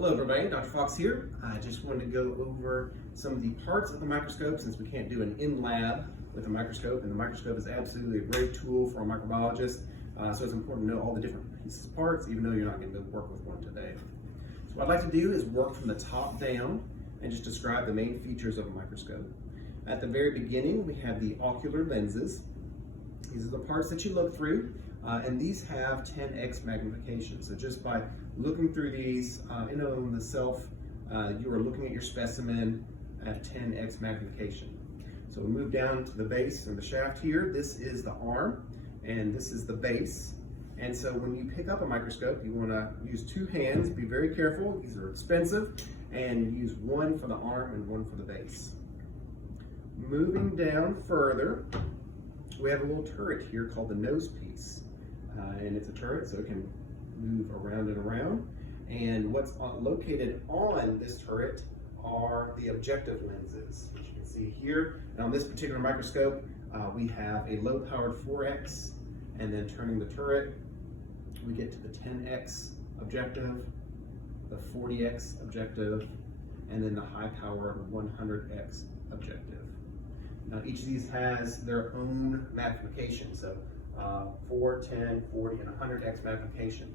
Hello everybody, Dr. Fox here. I just wanted to go over some of the parts of the microscope since we can't do an in-lab with a microscope, and the microscope is absolutely a great tool for a microbiologist, so it's important to know all the different pieces of parts even though you're not going to work with one today. So what I'd like to do is work from the top down and just describe the main features of a microscope. At the very beginning we have the ocular lenses. These are the parts that you look through, and these have 10x magnification. So just by looking through these in and of themselves, you are looking at your specimen at 10x magnification. So we move down to the base and the shaft here. This is the arm, and this is the base. And so when you pick up a microscope, you want to use two hands. Be very careful. These are expensive, and use one for the arm and one for the base. Moving down further, we have a little turret here called the nose piece, and it's a turret so it can move around and around, and what's located on this turret are the objective lenses, which you can see here. And on this particular microscope we have a low powered 4x, and then turning the turret we get to the 10x objective, the 40x objective, and then the high power 100x objective. Now each of these has their own magnification, so 4, 10, 40, and 100x magnification.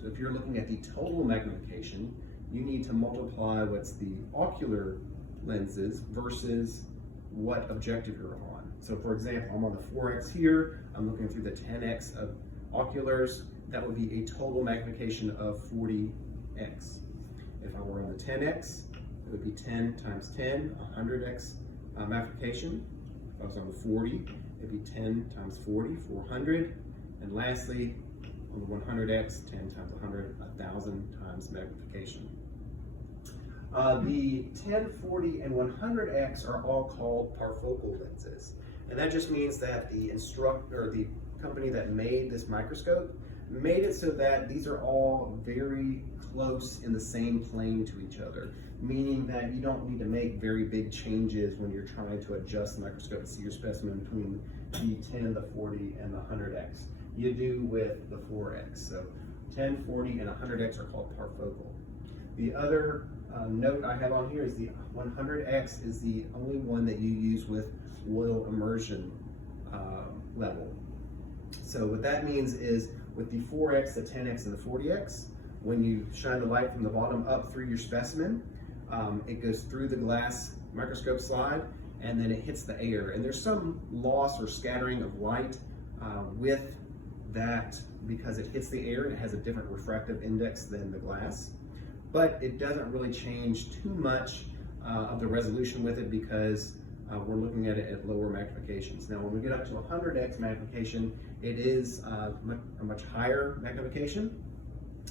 So if you're looking at the total magnification, you need to multiply what's the ocular lenses versus what objective you're on. So for example, I'm on the 4x here, I'm looking through the 10x of oculars, that would be a total magnification of 40x. If I were on the 10x, it would be 10 times 10, 100x magnification. If I was on the 40, it'd be 10 times 40, 400. And lastly, on the 100x, 10 times 100, 1,000 times magnification. The 10, 40, and 100x are all called parfocal lenses. And that just means that the company that made this microscope made it so that these are all very close in the same plane to each other, meaning that you don't need to make very big changes when you're trying to adjust the microscope to see your specimen between the 10, the 40, and the 100x. You do with the 4x. So 10, 40, and 100x are called parfocal. The other note I have on here is the 100x is the only one that you use with oil immersion level. So what that means is with the 4x, the 10x, and the 40x, when you shine the light from the bottom up through your specimen, it goes through the glass microscope slide and then it hits the air. And there's some loss or scattering of light with that because it hits the air and it has a different refractive index than the glass. But it doesn't really change too much of the resolution with it because we're looking at it at lower magnifications. Now when we get up to 100x magnification, it is a much higher magnification.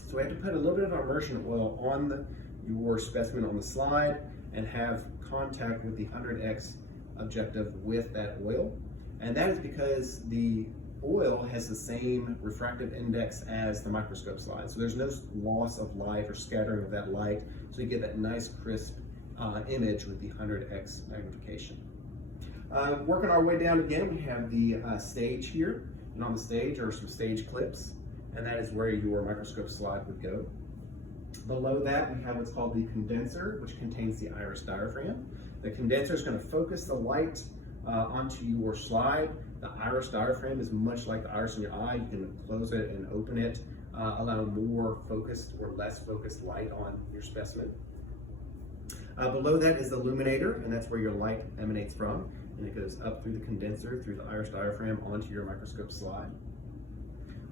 So we have to put a little bit of immersion oil on your specimen on the slide and have contact with the 100x objective with that oil. And that is because the oil has the same refractive index as the microscope slide. So there's no loss of light or scattering of that light. So you get that nice crisp image with the 100x magnification. Working our way down again, we have the stage here. And on the stage are some stage clips, and that is where your microscope slide would go. Below that, we have what's called the condenser, which contains the iris diaphragm. The condenser is going to focus the light onto your slide. The iris diaphragm is much like the iris in your eye. You can close it and open it, allow more focused or less focused light on your specimen. Below that is the illuminator, and that's where your light emanates from. And it goes up through the condenser, through the iris diaphragm, onto your microscope slide.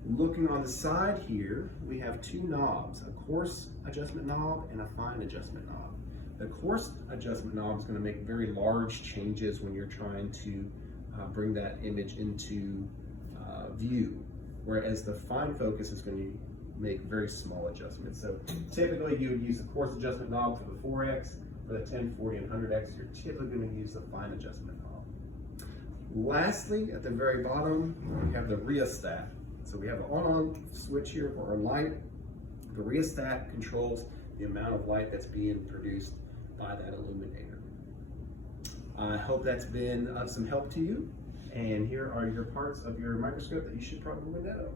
Looking on the side here, we have two knobs, a coarse adjustment knob and a fine adjustment knob. The coarse adjustment knob is going to make very large changes when you're trying to bring that image into view, whereas the fine focus is going to make very small adjustments. So typically you would use the coarse adjustment knob for the 4x, for the 10, 40, and 100x, you're typically going to use the fine adjustment knob. Lastly, at the very bottom, we have the rheostat. So we have an on-off switch here for our light. The rheostat controls the amount of light that's being produced by that illuminator. I hope that's been of some help to you. And here are your parts of your microscope that you should probably know.